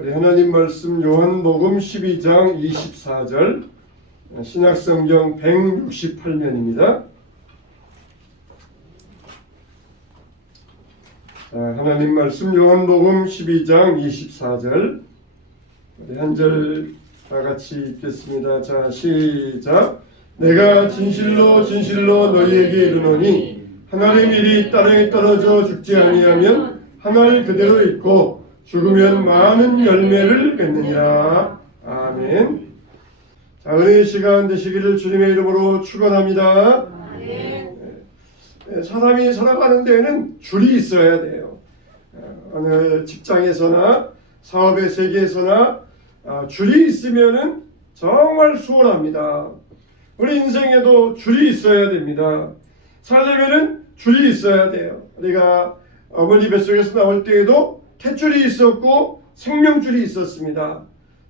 우리 하나님 말씀 요한복음 12장 24절 신약성경 168면입니다. 하나님 말씀 요한복음 12장 24절 우리 한 절 다같이 읽겠습니다. 자, 시작. 내가 진실로 진실로 너희에게 이르노니 하나의 밀이 땅에 떨어져 죽지 아니하면 하늘 그대로 있고 죽으면 많은 열매를 맺느니라. 아멘. 자, 은혜의 시간 되시기를 주님의 이름으로 축원합니다. 사람이 살아가는 데에는 줄이 있어야 돼요. 어느 직장에서나 사업의 세계에서나 줄이 있으면은 정말 수월합니다. 우리 인생에도 줄이 있어야 됩니다. 살려면은 줄이 있어야 돼요. 우리가 어머니 뱃속에서 나올 때에도 탯줄이 있었고 생명줄이 있었습니다.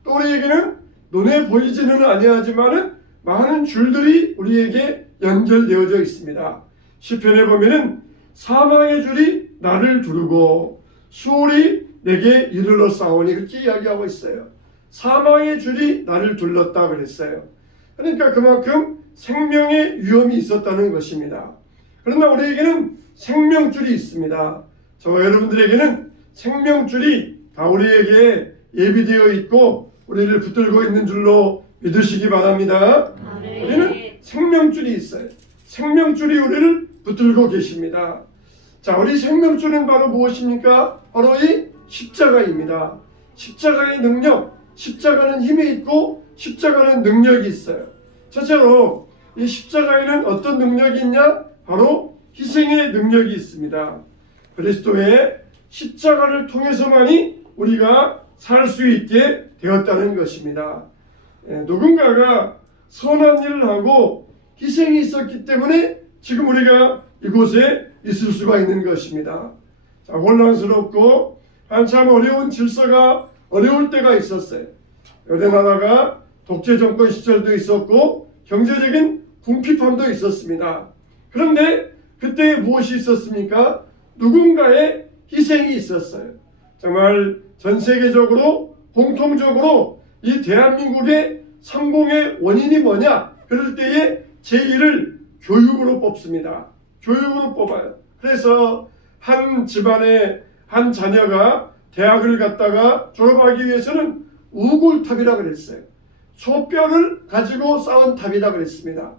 또 우리에게는 눈에 보이지는 아니하지만은 많은 줄들이 우리에게 연결되어져 있습니다. 시편에 보면은 사망의 줄이 나를 두르고 수월이 내게 이르러 싸우니 그렇게 이야기하고 있어요. 사망의 줄이 나를 둘렀다 그랬어요. 그러니까 그만큼 생명의 위험이 있었다는 것입니다. 그러나 우리에게는 생명줄이 있습니다. 저와 여러분들에게는 생명줄이 다 우리에게 예비되어 있고 우리를 붙들고 있는 줄로 믿으시기 바랍니다. 우리는 생명줄이 있어요. 생명줄이 우리를 붙들고 계십니다. 자, 우리 생명줄은 바로 무엇입니까? 바로 이 십자가입니다. 십자가의 능력, 십자가는 힘이 있고 십자가는 능력이 있어요. 첫째로 이 십자가에는 어떤 능력이 있냐? 바로 희생의 능력이 있습니다. 그리스도의 십자가를 통해서만이 우리가 살 수 있게 되었다는 것입니다. 누군가가 선한 일을 하고 희생이 있었기 때문에 지금 우리가 이곳에 있을 수가 있는 것입니다. 자, 혼란스럽고 한참 어려운 질서가 어려울 때가 있었어요. 여러 나라가 독재 정권 시절도 있었고 경제적인 궁핍함도 있었습니다. 그런데 그때 무엇이 있었습니까? 누군가의 희생이 있었어요. 정말 전 세계적으로 공통적으로 이 대한민국의 성공의 원인이 뭐냐? 그럴 때에 제1을 교육으로 뽑습니다. 교육으로 뽑아요. 그래서 한 집안의 한 자녀가 대학을 갔다가 졸업하기 위해서는 우골탑이라 그랬어요. 소뼈를 가지고 쌓은 탑이라 그랬습니다.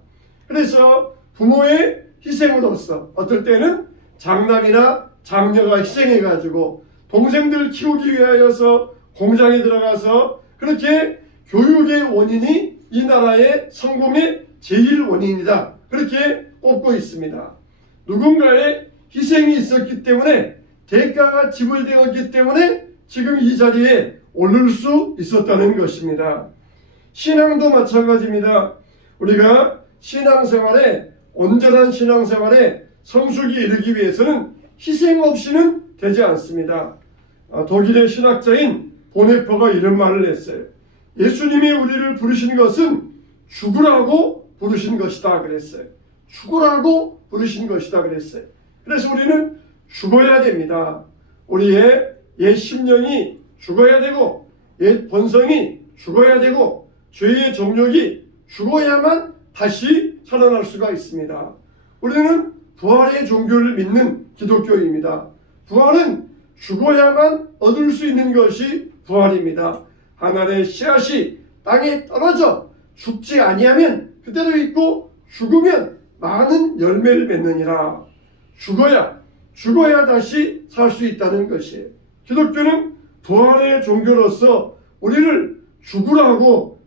그래서 부모의 희생으로서 어떨 때는 장남이나 장녀가 희생해가지고 동생들 키우기 위하여서 공장에 들어가서 그렇게 교육의 원인이 이 나라의 성공의 제1원인이다. 그렇게 꼽고 있습니다. 누군가의 희생이 있었기 때문에 대가가 지불되었기 때문에 지금 이 자리에 오를 수 있었다는 것입니다. 신앙도 마찬가지입니다. 우리가 신앙생활에 온전한 신앙생활에 성숙이 이르기 위해서는 희생 없이는 되지 않습니다. 독일의 신학자인 보네퍼가 이런 말을 했어요. 예수님이 우리를 부르신 것은 죽으라고 부르신 것이다 그랬어요. 죽으라고 부르신 것이다 그랬어요. 그래서 우리는 죽어야 됩니다. 우리의 옛 심령이 죽어야 되고 옛 본성이 죽어야 되고 죄의 정욕이 죽어야만 다시 살아날 수가 있습니다. 우리는 부활의 종교를 믿는 기독교입니다. 부활은 죽어야만 얻을 수 있는 것이 부활입니다. 하늘의 씨앗이 땅에 떨어져 죽지 아니하면 그대로 있고 죽으면 많은 열매를 맺느니라. 죽어야 다시 살 수 있다는 것이에요. 기독교는 부활의 종교로서 우리를 죽으라고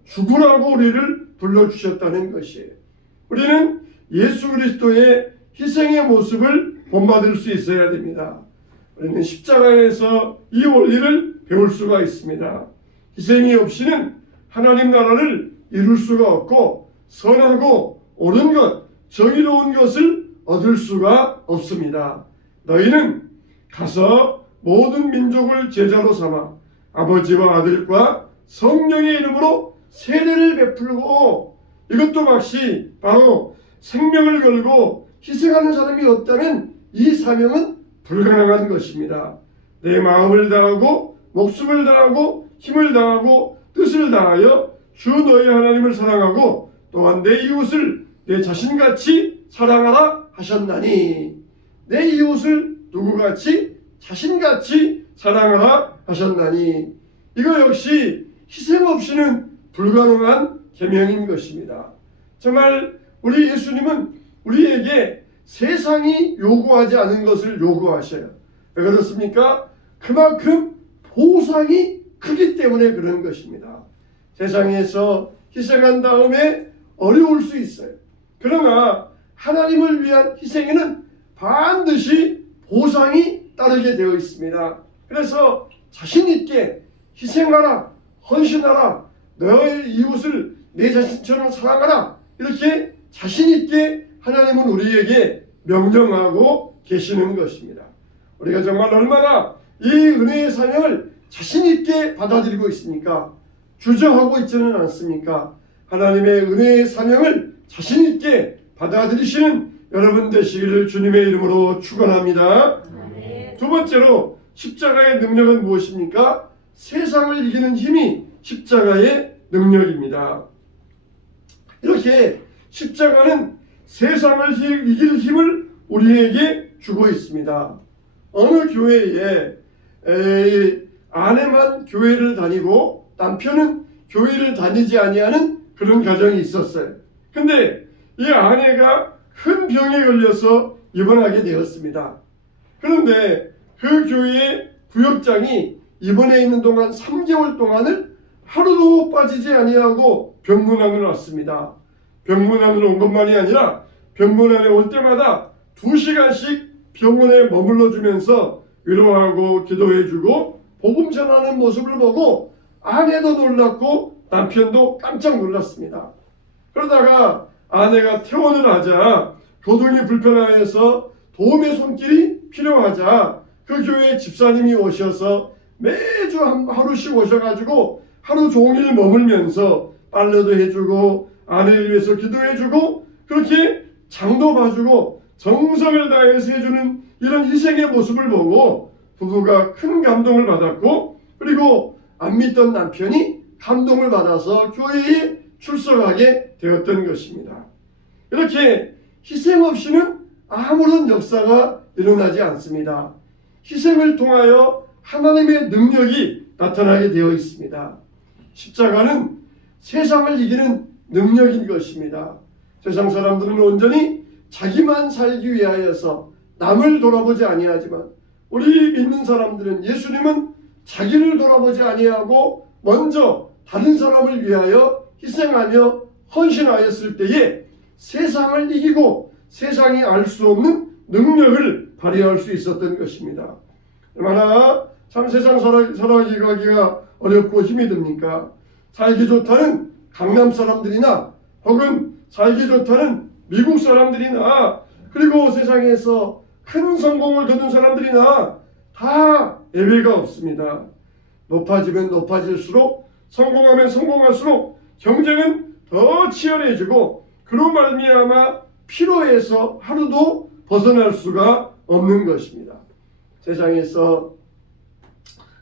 우리를 불러주셨다는 것이에요. 우리는 예수 그리스도의 희생의 모습을 본받을 수 있어야 됩니다. 우리는 십자가에서 이 원리를 배울 수가 있습니다. 희생이 없이는 하나님 나라를 이룰 수가 없고 선하고 옳은 것, 정의로운 것을 얻을 수가 없습니다. 너희는 가서 모든 민족을 제자로 삼아 아버지와 아들과 성령의 이름으로 세례를 베풀고 이것도 역시 바로 생명을 걸고 희생하는 사람이 없다면 이 사명은 불가능한 것입니다. 내 마음을 다하고 목숨을 다하고 힘을 다하고 뜻을 다하여 주 너희 하나님을 사랑하고 또한 내 이웃을 내 자신같이 사랑하라 하셨나니. 내 이웃을 누구같이? 자신같이 사랑하라 하셨나니. 이거 역시 희생 없이는 불가능한 계명인 것입니다. 정말 우리 예수님은 우리에게 세상이 요구하지 않은 것을 요구하셔요. 왜 그렇습니까? 그만큼 보상이 크기 때문에 그런 것입니다. 세상에서 희생한 다음에 어려울 수 있어요. 그러나 하나님을 위한 희생에는 반드시 보상이 따르게 되어 있습니다. 그래서 자신 있게 희생하라, 헌신하라, 너의 이웃을 내 자신처럼 사랑하라, 이렇게 자신 있게 하나님은 우리에게 명령하고 계시는 것입니다. 우리가 정말 얼마나 이 은혜의 사명을 자신 있게 받아들이고 있습니까? 주저하고 있지는 않습니까? 하나님의 은혜의 사명을 자신 있게 받아들이시는 여러분 되시기를 주님의 이름으로 축원합니다. 두 번째로 십자가의 능력은 무엇입니까? 세상을 이기는 힘이 십자가의 능력입니다. 이렇게 십자가는 세상을 이길 힘을 우리에게 주고 있습니다. 어느 교회에 아내만 교회를 다니고 남편은 교회를 다니지 아니하는 그런 가정이 있었어요. 근데 이 아내가 큰 병에 걸려서 입원하게 되었습니다. 그런데 그 교회의 구역장이 입원해 있는 동안 3개월 동안을 하루도 빠지지 아니하고 병문안으로 왔습니다. 병문안으로 온 것만이 아니라 병문안에 올 때마다 2시간씩 병원에 머물러 주면서 위로하고 기도해주고 복음 전하는 모습을 보고 아내도 놀랐고 남편도 깜짝 놀랐습니다. 그러다가 아내가 퇴원을 하자 교통이 불편하여서 도움의 손길이 필요하자 그 교회 집사님이 오셔서 매주 하루씩 오셔가지고 하루 종일 머물면서 빨래도 해주고 아내를 위해서 기도해주고 그렇게 장도 봐주고 정성을 다해서 해주는 이런 희생의 모습을 보고 부부가 큰 감동을 받았고 그리고 안 믿던 남편이 감동을 받아서 교회에 출석하게 되었던 것입니다. 이렇게 희생 없이는 아무런 역사가 일어나지 않습니다. 희생을 통하여 하나님의 능력이 나타나게 되어 있습니다. 십자가는 세상을 이기는 능력인 것입니다. 세상 사람들은 온전히 자기만 살기 위하여서 남을 돌아보지 아니하지만 우리 믿는 사람들은 예수님은 자기를 돌아보지 아니하고 먼저 다른 사람을 위하여 희생하며 헌신하였을 때에 세상을 이기고 세상이 알 수 없는 능력을 발휘할 수 있었던 것입니다. 얼마나 참 세상 살아가기가 어렵고 힘이 듭니까? 살기 좋다는 강남 사람들이나 혹은 살기 좋다는 미국 사람들이나 그리고 세상에서 큰 성공을 거둔 사람들이나 다 예외가 없습니다. 높아지면 높아질수록 성공하면 성공할수록 경쟁은 더 치열해지고 그로 말미암아 피로해서 하루도 벗어날 수가 없는 것입니다. 세상에서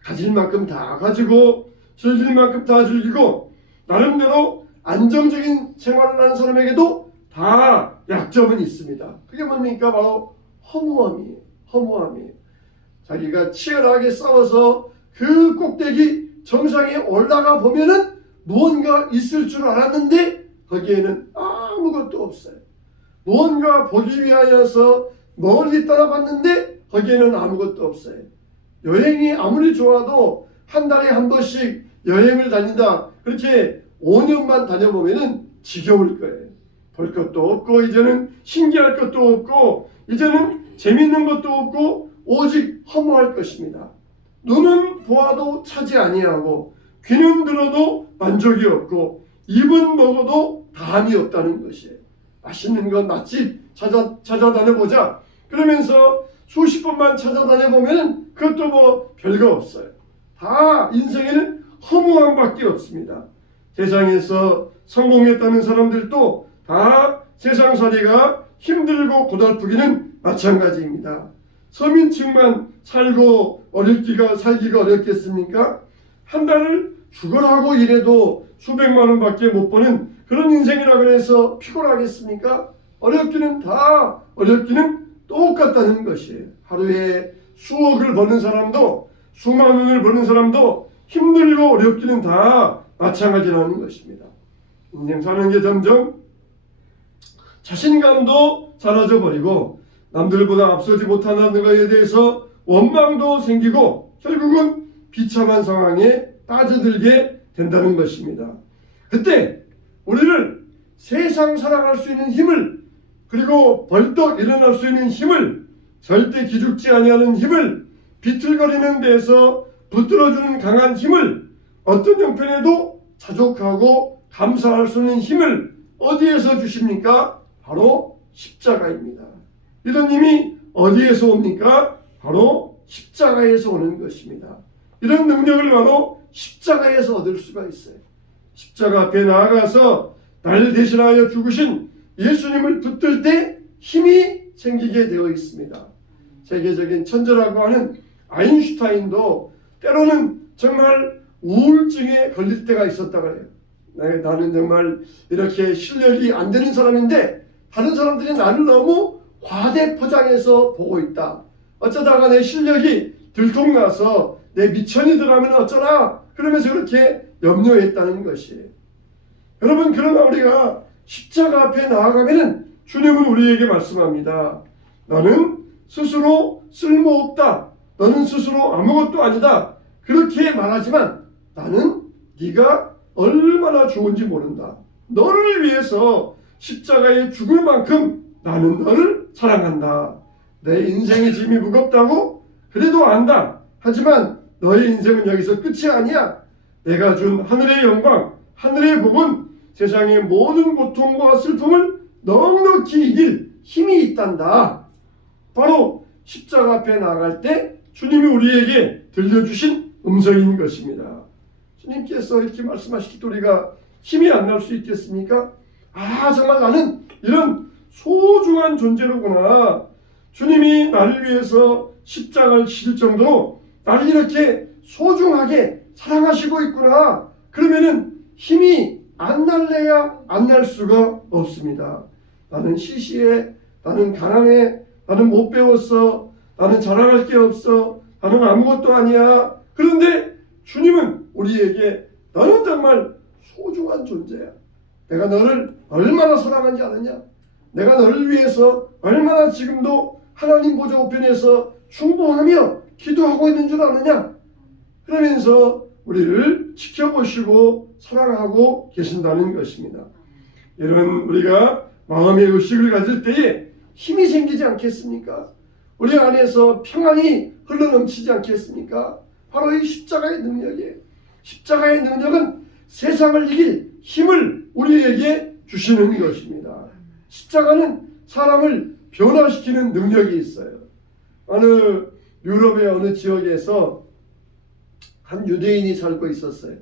가질 만큼 다 가지고 즐길 만큼 다 즐기고 나름대로 안정적인 생활을 하는 사람에게도 다 약점은 있습니다. 그게 뭡니까? 바로 허무함이에요. 허무함이에요. 자기가 치열하게 싸워서 그 꼭대기 정상에 올라가 보면은 무언가 있을 줄 알았는데 거기에는 아무것도 없어요. 무언가 보기 위하여서 멀리 따라봤는데 거기에는 아무것도 없어요. 여행이 아무리 좋아도 한 달에 한 번씩 여행을 다닌다. 그렇게 5년만 다녀보면은 지겨울 거예요. 볼 것도 없고 이제는 신기할 것도 없고 이제는 재밌는 것도 없고 오직 허무할 것입니다. 눈은 보아도 차지 아니하고 귀는 들어도 만족이 없고 입은 먹어도 다함이 없다는 것이에요. 맛있는 건 맛집 찾아다녀보자. 그러면서 수십 번만 찾아다녀보면 그것도 뭐 별거 없어요. 다 인생에는 허무함밖에 없습니다. 세상에서 성공했다는 사람들도 다 세상살이가 힘들고 고달프기는 마찬가지입니다. 서민층만 살기가 어렵겠습니까? 한 달을 죽어라고 일해도 수백만 원밖에 못 버는 그런 인생이라 그래서 피곤하겠습니까? 어렵기는 똑같다는 것이에요. 하루에 수억을 버는 사람도 수만 원을 버는 사람도 힘들고 어렵기는 다 마찬가지라는 것입니다. 인생 사는 게 점점 자신감도 사라져 버리고 남들보다 앞서지 못한다는 것에 대해서 원망도 생기고 결국은 비참한 상황에 빠져들게 된다는 것입니다. 그때 우리를 세상 살아갈 수 있는 힘을, 그리고 벌떡 일어날 수 있는 힘을, 절대 기죽지 아니하는 힘을, 비틀거리는 데에서 붙들어주는 강한 힘을, 어떤 형편에도 자족하고 감사할 수 있는 힘을 어디에서 주십니까? 바로 십자가입니다. 이런 힘이 어디에서 옵니까? 바로 십자가에서 오는 것입니다. 이런 능력을 바로 십자가에서 얻을 수가 있어요. 십자가 앞에 나아가서 나를 대신하여 죽으신 예수님을 붙들 때 힘이 생기게 되어 있습니다. 세계적인 천재라고 하는 아인슈타인도 때로는 정말 우울증에 걸릴 때가 있었다고 해요. 나는 정말 이렇게 실력이 안 되는 사람인데 다른 사람들이 나를 너무 과대 포장해서 보고 있다. 어쩌다가 내 실력이 들통나서 내 미천이들 하면 어쩌나, 그러면서 그렇게 염려했다는 것이에요. 여러분, 그러나 우리가 십자가 앞에 나아가면은 주님은 우리에게 말씀합니다. 너는 스스로 쓸모없다. 너는 스스로 아무것도 아니다. 그렇게 말하지만 나는 네가 얼마나 좋은지 모른다. 너를 위해서 십자가에 죽을 만큼 나는 너를 사랑한다. 내 인생의 짐이 무겁다고? 그래도 안다. 하지만 너의 인생은 여기서 끝이 아니야. 내가 준 하늘의 영광, 하늘의 복은 세상의 모든 고통과 슬픔을 넉넉히 이길 힘이 있단다. 바로 십자가 앞에 나아갈 때 주님이 우리에게 들려주신 음성인 것입니다. 주님께서 이렇게 말씀하실 때 우리가 힘이 안 날 수 있겠습니까? 정말 나는 이런 소중한 존재로구나. 주님이 나를 위해서 십자가를 칠 정도로 나를 이렇게 소중하게 사랑하시고 있구나. 그러면은 힘이 안 날래야 안 날 수가 없습니다. 나는 시시해, 나는 가난해, 나는 못 배웠어, 나는 자랑할 게 없어, 나는 아무것도 아니야. 그런데 주님은 우리에게 너는 정말 소중한 존재야. 내가 너를 얼마나 사랑하지 않느냐? 내가 너를 위해서 얼마나 지금도 하나님 보좌 우편에서 충동하며 기도하고 있는 줄 아느냐? 그러면서 우리를 지켜보시고 사랑하고 계신다는 것입니다. 이런 우리가 마음의 의식을 가질 때에 힘이 생기지 않겠습니까? 우리 안에서 평안이 흘러넘치지 않겠습니까? 바로 이 십자가의 능력이에요. 십자가의 능력은 세상을 이길 힘을 우리에게 주시는 것입니다. 십자가는 사람을 변화시키는 능력이 있어요. 어느 유럽의 어느 지역에서 한 유대인이 살고 있었어요.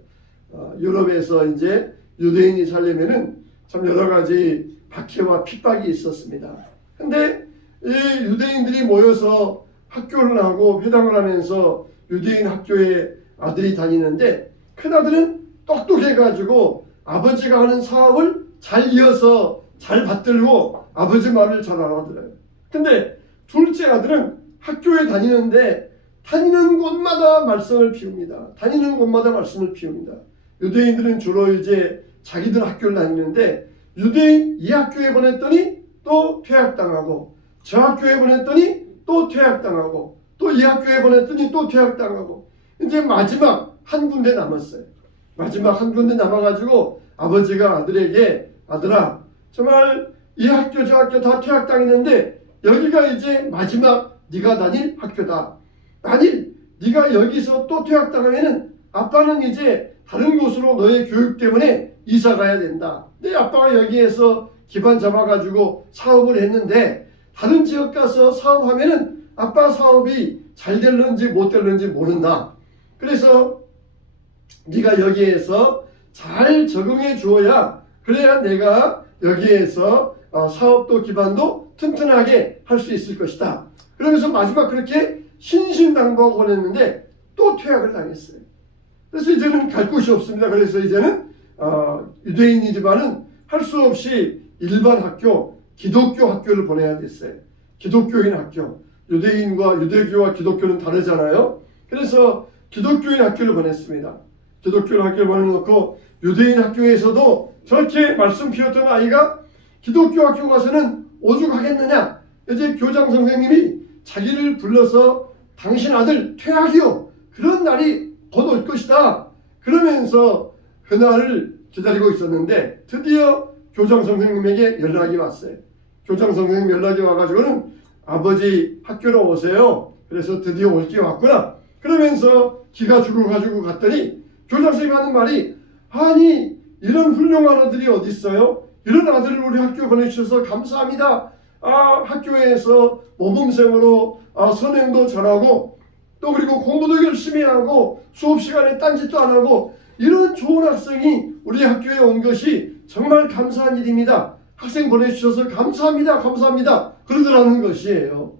유럽에서 이제 유대인이 살려면은 참 여러 가지 박해와 핍박이 있었습니다. 근데 이 유대인들이 모여서 학교를 하고 회당을 하면서 유대인 학교에 아들이 다니는데 큰아들은 똑똑해가지고 아버지가 하는 사업을 잘 이어서 잘 받들고 아버지 말을 잘 알아들어요. 근데 둘째 아들은 학교에 다니는데 다니는 곳마다 말썽을 피웁니다. 다니는 곳마다 말씀을 피웁니다. 유대인들은 주로 이제 자기들 학교를 다니는데 유대인 이 학교에 보냈더니 또 퇴학당하고, 저 학교에 보냈더니 또 퇴학당하고, 또 이 학교에 보냈더니 또 퇴학당하고, 이제 마지막 한 군데 남았어요. 마지막 한 군데 남아가지고 아버지가 아들에게 아들아, 정말 이 학교 저 학교 다 퇴학당했는데 여기가 이제 마지막 네가 다닐 학교다. 만일 네가 여기서 또 퇴학당하면은 아빠는 이제 다른 곳으로 너의 교육 때문에 이사 가야 된다. 내 아빠가 여기에서 기반 잡아가지고 사업을 했는데 다른 지역 가서 사업하면은 아빠 사업이 잘 될는지 못 될는지 모른다. 그래서 네가 여기에서 잘 적응해 주어야 그래야 내가 여기에서 사업도 기반도 튼튼하게 할 수 있을 것이다. 그러면서 마지막 그렇게 신신당부하고 보냈는데 또 퇴학을 당했어요. 그래서 이제는 갈 곳이 없습니다. 그래서 이제는 유대인이지만은 할 수 없이 일반 학교, 기독교 학교를 보내야 됐어요. 기독교인 학교. 유대인과 유대교와 기독교는 다르잖아요. 그래서 기독교인 학교를 보냈습니다. 기독교인 학교를 보내놓고 유대인 학교에서도 저렇게 말씀 피웠던 아이가 기독교 학교 가서는 오죽하겠느냐. 이제 교장 선생님이 자기를 불러서 당신 아들 퇴학이요. 그런 날이 곧 올 것이다. 그러면서 그날을 기다리고 있었는데 드디어 교장 선생님에게 연락이 왔어요. 교장 선생님 연락이 와가지고는 아버지 학교로 오세요. 그래서 드디어 올 게 왔구나. 그러면서 기가 죽어가지고 갔더니 교장 선생님이 하는 말이 아니 이런 훌륭한 아들이 어디 있어요? 이런 아들을 우리 학교 보내주셔서 감사합니다. 학교에서 모범생으로 선행도 잘하고 또 그리고 공부도 열심히 하고 수업 시간에 딴짓도 안 하고 이런 좋은 학생이 우리 학교에 온 것이 정말 감사한 일입니다. 학생 보내주셔서 감사합니다. 감사합니다. 그러더라는 것이에요.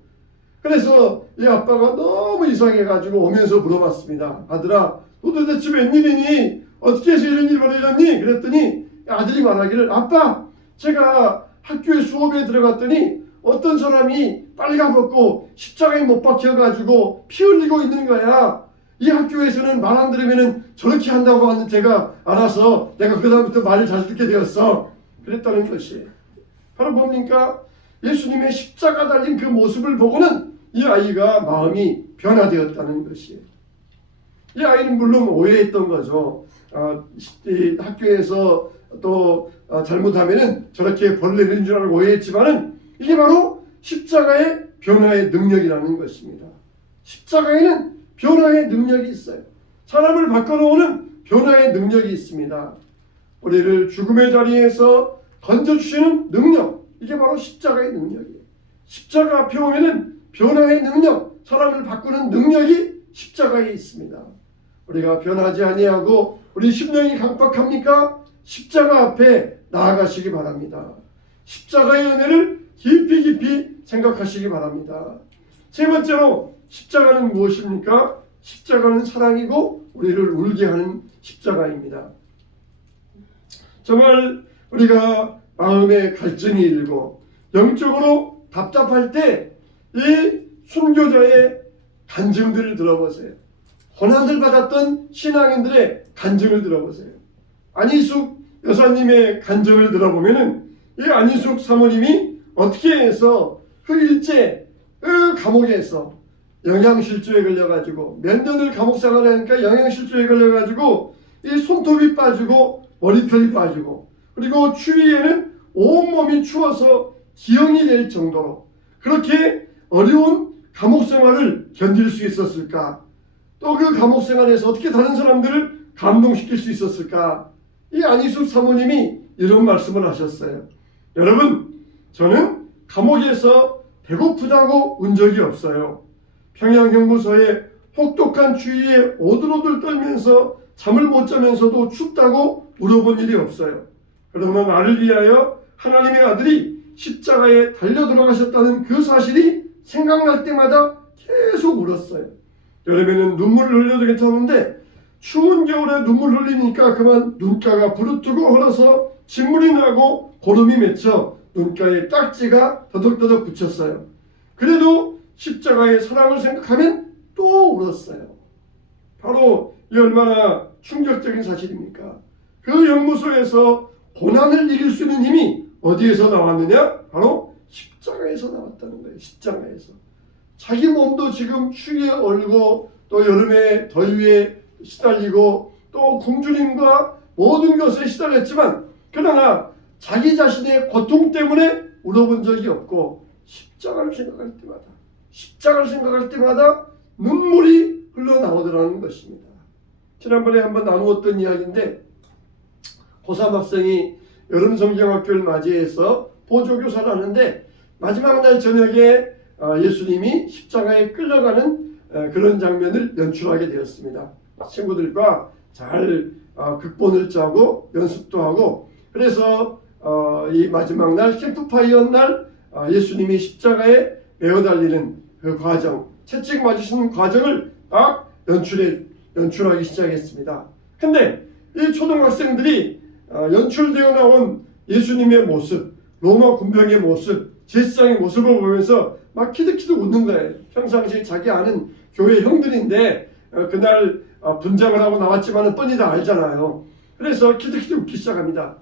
그래서 이 아빠가 너무 이상해가지고 오면서 물어봤습니다. 아들아, 너 도대체 웬일이니? 어떻게 해서 이런 일이 벌어졌니? 그랬더니 아들이 말하기를 아빠, 제가 학교에 수업에 들어갔더니 어떤 사람이 빨가벗고 십자가에 못 박혀가지고 피 흘리고 있는 거야. 이 학교에서는 말 안 들으면 저렇게 한다고 하는 제가 알아서 내가 그 다음부터 말을 잘 듣게 되었어. 그랬다는 것이 바로 뭡니까? 예수님의 십자가 달린 그 모습을 보고는 이 아이가 마음이 변화되었다는 것이에요. 이 아이는 물론 오해했던 거죠. 이 학교에서 또 잘못하면은 저렇게 벌을 내리는 줄 알고 오해했지만은 이게 바로 십자가의 변화의 능력이라는 것입니다. 십자가에는 변화의 능력이 있어요. 사람을 바꿔놓는 변화의 능력이 있습니다. 우리를 죽음의 자리에서 건져주시는 능력, 이게 바로 십자가의 능력이에요. 십자가 앞에 오면은 변화의 능력, 사람을 바꾸는 능력이 십자가에 있습니다. 우리가 변하지 아니하고 우리 심령이 강박합니까? 십자가 앞에 나아가시기 바랍니다. 십자가의 은혜를 깊이 생각하시기 바랍니다. 세 번째로 십자가는 무엇입니까? 십자가는 사랑이고 우리를 울게 하는 십자가입니다. 정말 우리가 마음에 갈증이 일고 영적으로 답답할 때 이 순교자의 간증들을 들어보세요. 고난을 받았던 신앙인들의 간증을 들어보세요. 안희숙 여사님의 간증을 들어보면은 이 안희숙 사모님이 어떻게 해서 그 일제 그 감옥에서 영양실조에 걸려가지고 몇 년을 감옥 생활을 하니까 영양실조에 걸려가지고 이 손톱이 빠지고 머리털이 빠지고 그리고 추위에는 온몸이 추워서 기형이 될 정도로 그렇게 어려운 감옥 생활을 견딜 수 있었을까? 또 그 감옥 생활에서 어떻게 다른 사람들을 감동시킬 수 있었을까? 이 안희숙 사모님이 이런 말씀을 하셨어요. 여러분, 저는 감옥에서 배고프다고 운 적이 없어요. 평양형무소에 혹독한 추위에 오들오들 떨면서 잠을 못 자면서도 춥다고 물어본 일이 없어요. 그러나 나를 위하여 하나님의 아들이 십자가에 달려 들어가셨다는 그 사실이 생각날 때마다 계속 울었어요. 여름에는 눈물을 흘려도 괜찮은데 추운 겨울에 눈물 흘리니까 그만 눈가가 부르뜨고 흘러서 진물이 나고 고름이 맺혀 눈가에 딱지가 더덕더덕 붙였어요. 그래도 십자가의 사랑을 생각하면 또 울었어요. 바로 이 얼마나 충격적인 사실입니까? 그 영무소에서 고난을 이길 수 있는 힘이 어디에서 나왔느냐? 바로 십자가에서 나왔다는 거예요. 십자가에서. 자기 몸도 지금 추위에 얼고 또 여름에 더위에 시달리고 또 굶주림과 모든 것에 시달렸지만 그러나 자기 자신의 고통 때문에 울어본 적이 없고 십자가를 생각할 때마다 눈물이 흘러나오더라는 것입니다. 지난번에 한번 나누었던 이야기인데 고3 학생이 여름 성경학교를 맞이해서 보조교사를 하는데 마지막 날 저녁에 예수님이 십자가에 끌려가는 그런 장면을 연출하게 되었습니다. 친구들과 잘 극본을 짜고 연습도 하고 그래서 이 마지막 날 캠프파이어 날 예수님이 십자가에 매어 달리는 그 과정, 채찍 맞으시는 과정을 딱 연출하기 시작했습니다. 근데 이 초등학생들이 연출되어 나온 예수님의 모습, 로마 군병의 모습, 제사장의 모습을 보면서 막 키득키득 웃는 거예요. 평상시 자기 아는 교회 형들인데 그날 분장을 하고 나왔지만 뻔히 다 알잖아요. 그래서 키득키득 웃기 시작합니다.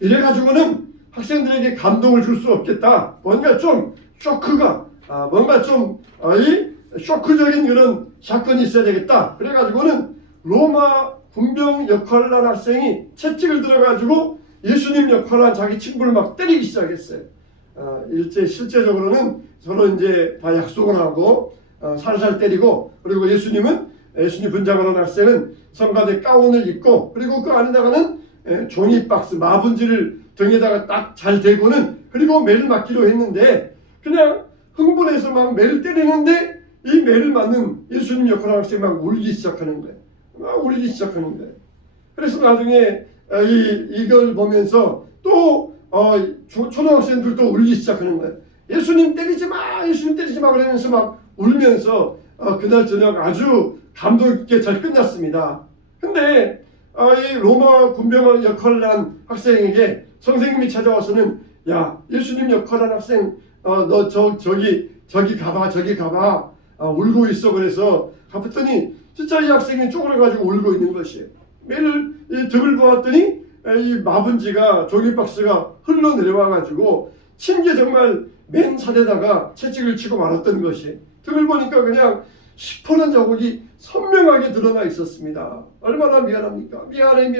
이래가지고는 학생들에게 감동을 줄 수 없겠다. 뭔가 좀 쇼크가, 뭔가 좀 쇼크적인 그런 사건이 있어야 되겠다. 그래가지고는 로마 군병 역할을 한 학생이 채찍을 들어가지고 예수님 역할을 한 자기 친구를 막 때리기 시작했어요. 실제적으로는 서로 이제 다 약속을 하고 살살 때리고, 그리고 예수님 분장을 한 학생은 성가대 가운을 입고, 그리고 그 안에다가는 종이 박스 마분지를 등에다가 딱 잘 대고는, 그리고 매를 맞기로 했는데 그냥 흥분해서 막 매를 때리는데 이 매를 맞는 예수님 역할한 학생이 막 울기 시작하는 거예요. 막 울기 시작하는 거예요. 그래서 나중에 이걸 보면서 또 초등학생들도 울기 시작하는 거예요. 예수님 때리지 마, 예수님 때리지 마 그러면서 막 울면서 그날 저녁 아주 감동 있게 잘 끝났습니다. 근데 이 로마 군병 역할을 한 학생에게 선생님이 찾아와서는, 야, 예수님 역할한 학생 너 저기 가봐 울고 있어. 그래서 가봤더니 진짜 이 학생이 쪼그려가지고 울고 있는 것이에요. 매를 등을 보았더니 이 마분지가 종이박스가 흘러내려와가지고 친 게 정말 맨 살에다가 채찍을 치고 말았던 것이, 등을 보니까 그냥 시퍼런 자국이 선명하게 드러나 있었습니다. 얼마나 미안합니까? 미안해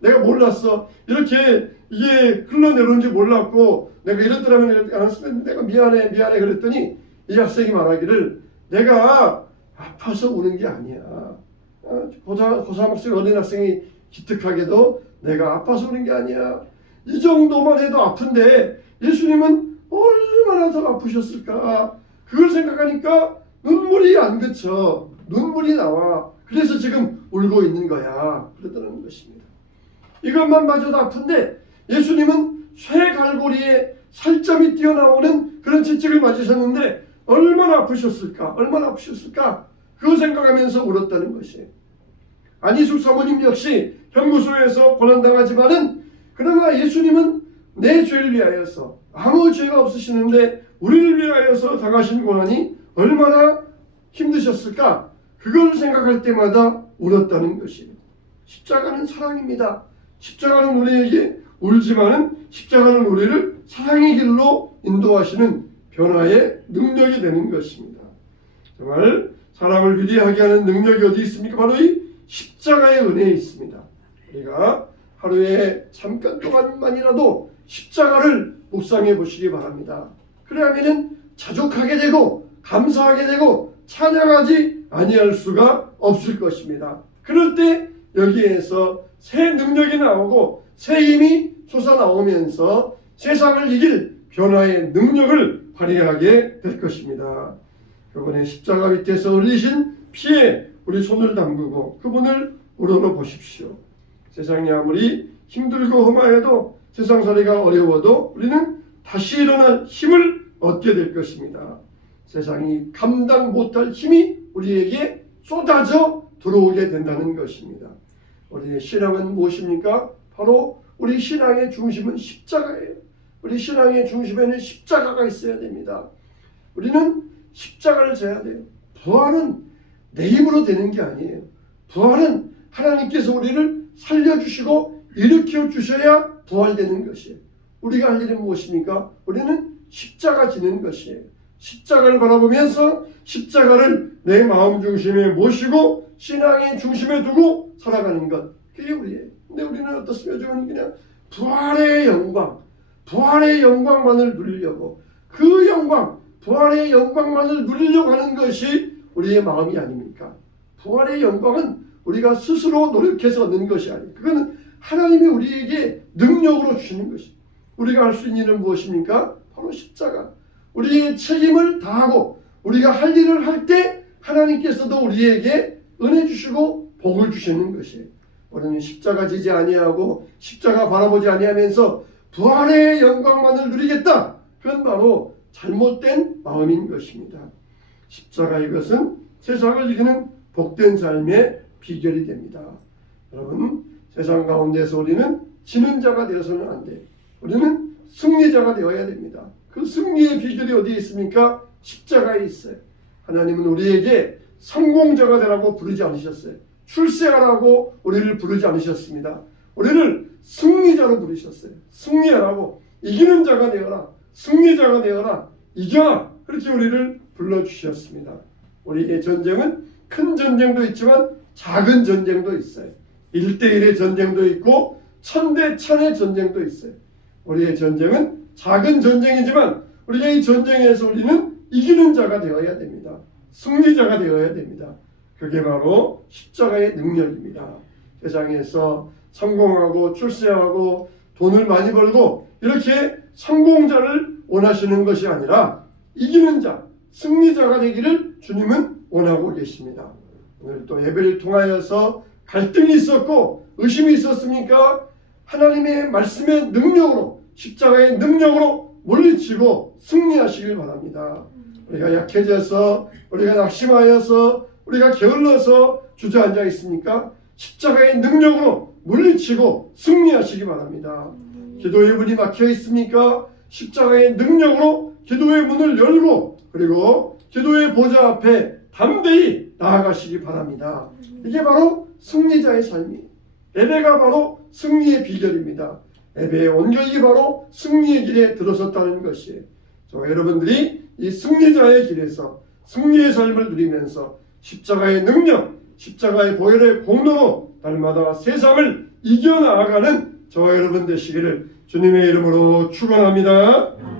내가 몰랐어. 이렇게 이게 흘러내려온지 몰랐고 내가 이랬더라면 이렇게 안 했으면 내가 미안해 그랬더니 이 학생이 말하기를, 내가 아파서 우는 게 아니야. 고3 학생 어린 학생이 기특하게도 내가 아파서 우는 게 아니야. 이 정도만 해도 아픈데 예수님은 얼마나 더 아프셨을까. 그걸 생각하니까 눈물이 안 그쳐. 눈물이 나와. 그래서 지금 울고 있는 거야. 그러더라는 것입니다. 이것만 봐줘도 아픈데 예수님은 쇠갈고리에 살점이 튀어나오는 그런 채찍을 맞으셨는데 얼마나 아프셨을까. 그거 생각하면서 울었다는 것이에요. 안희숙 사모님 역시 형무소에서 고난당하지만은 그러나 예수님은 내 죄를 위하여서, 아무 죄가 없으시는데 우리를 위하여서 당하신 고난이 얼마나 힘드셨을까. 그걸 생각할 때마다 울었다는 것이에요. 십자가는 사랑입니다. 십자가는 우리에게 울지만은 십자가는 우리를 사랑의 길로 인도하시는 변화의 능력이 되는 것입니다. 정말 사람을 위대하게 하는 능력이 어디 있습니까? 바로 이 십자가의 은혜에 있습니다. 우리가 하루에 잠깐 동안만이라도 십자가를 묵상해 보시기 바랍니다. 그래야면은 자족하게 되고 감사하게 되고 찬양하지 아니할 수가 없을 것입니다. 그럴 때 여기에서 새 능력이 나오고 새 힘이 솟아나오면서 세상을 이길 변화의 능력을 발휘하게 될 것입니다. 그분의 십자가 밑에서 흘리신 피에 우리 손을 담그고 그분을 우러러 보십시오. 세상이 아무리 힘들고 험하여도 세상살이가 어려워도 우리는 다시 일어날 힘을 얻게 될 것입니다. 세상이 감당 못할 힘이 우리에게 쏟아져 들어오게 된다는 것입니다. 우리의 신앙은 무엇입니까? 바로 우리 신앙의 중심은 십자가예요. 우리 신앙의 중심에는 십자가가 있어야 됩니다. 우리는 십자가를 져야 돼요. 부활은 내 힘으로 되는 게 아니에요. 부활은 하나님께서 우리를 살려주시고 일으켜 주셔야 부활되는 것이에요. 우리가 할 일은 무엇입니까? 우리는 십자가 지는 것이에요. 십자가를 바라보면서 십자가를 내 마음 중심에 모시고 신앙의 중심에 두고 살아가는 것, 그게 우리예요. 근데 우리는 어떻습니까? 요즘은 그냥 부활의 영광만을 누리려고, 그 영광, 부활의 영광만을 누리려고 하는 것이 우리의 마음이 아닙니까? 부활의 영광은 우리가 스스로 노력해서 얻는 것이 아니에요. 그건 하나님이 우리에게 능력으로 주시는 것이에요. 우리가 할 수 있는 일은 무엇입니까? 바로 십자가. 우리의 책임을 다하고 우리가 할 일을 할 때 하나님께서도 우리에게 은혜 주시고 복을 주시는 것이에요. 우리는 십자가 지지 아니하고 십자가 바라보지 아니하면서 부활의 영광만을 누리겠다. 그건 바로 잘못된 마음인 것입니다. 십자가, 이것은 세상을 이기는 복된 삶의 비결이 됩니다. 여러분, 세상 가운데서 우리는 지는 자가 되어서는 안 돼. 우리는 승리자가 되어야 됩니다. 그 승리의 비결이 어디에 있습니까? 십자가에 있어요. 하나님은 우리에게 성공자가 되라고 부르지 않으셨어요. 출세하라고 우리를 부르지 않으셨습니다. 우리를 승리자로 부르셨어요. 승리하라고, 이기는 자가 되어라, 승리자가 되어라, 이겨라, 그렇게 우리를 불러주셨습니다. 우리의 전쟁은 큰 전쟁도 있지만 작은 전쟁도 있어요. 1대1의 전쟁도 있고 1000대1000의 전쟁도 있어요. 우리의 전쟁은 작은 전쟁이지만 우리가 이 전쟁에서 우리는 이기는 자가 되어야 됩니다. 승리자가 되어야 됩니다. 그게 바로 십자가의 능력입니다. 세상에서 성공하고 출세하고 돈을 많이 벌고 이렇게 성공자를 원하시는 것이 아니라 이기는 자, 승리자가 되기를 주님은 원하고 계십니다. 오늘 또 예배를 통하여서 갈등이 있었고 의심이 있었습니까? 하나님의 말씀의 능력으로, 십자가의 능력으로 물리치고 승리하시길 바랍니다. 우리가 약해져서, 우리가 낙심하여서, 우리가 게을러서 주저앉아 있습니까? 십자가의 능력으로 물리치고 승리하시기 바랍니다. 기도의 문이 막혀 있습니까? 십자가의 능력으로 기도의 문을 열고 그리고 기도의 보좌 앞에 담대히 나아가시기 바랍니다. 이게 바로 승리자의 삶이에요. 예배가 바로 승리의 비결입니다. 예배의 온결이 바로 승리의 길에 들어섰다는 것이에요. 여러분들이 이 승리자의 길에서 승리의 삶을 누리면서 십자가의 능력, 십자가의 보혈의 공로로 날마다 세상을 이겨나가는 저와 여러분 되시기를 주님의 이름으로 축원합니다.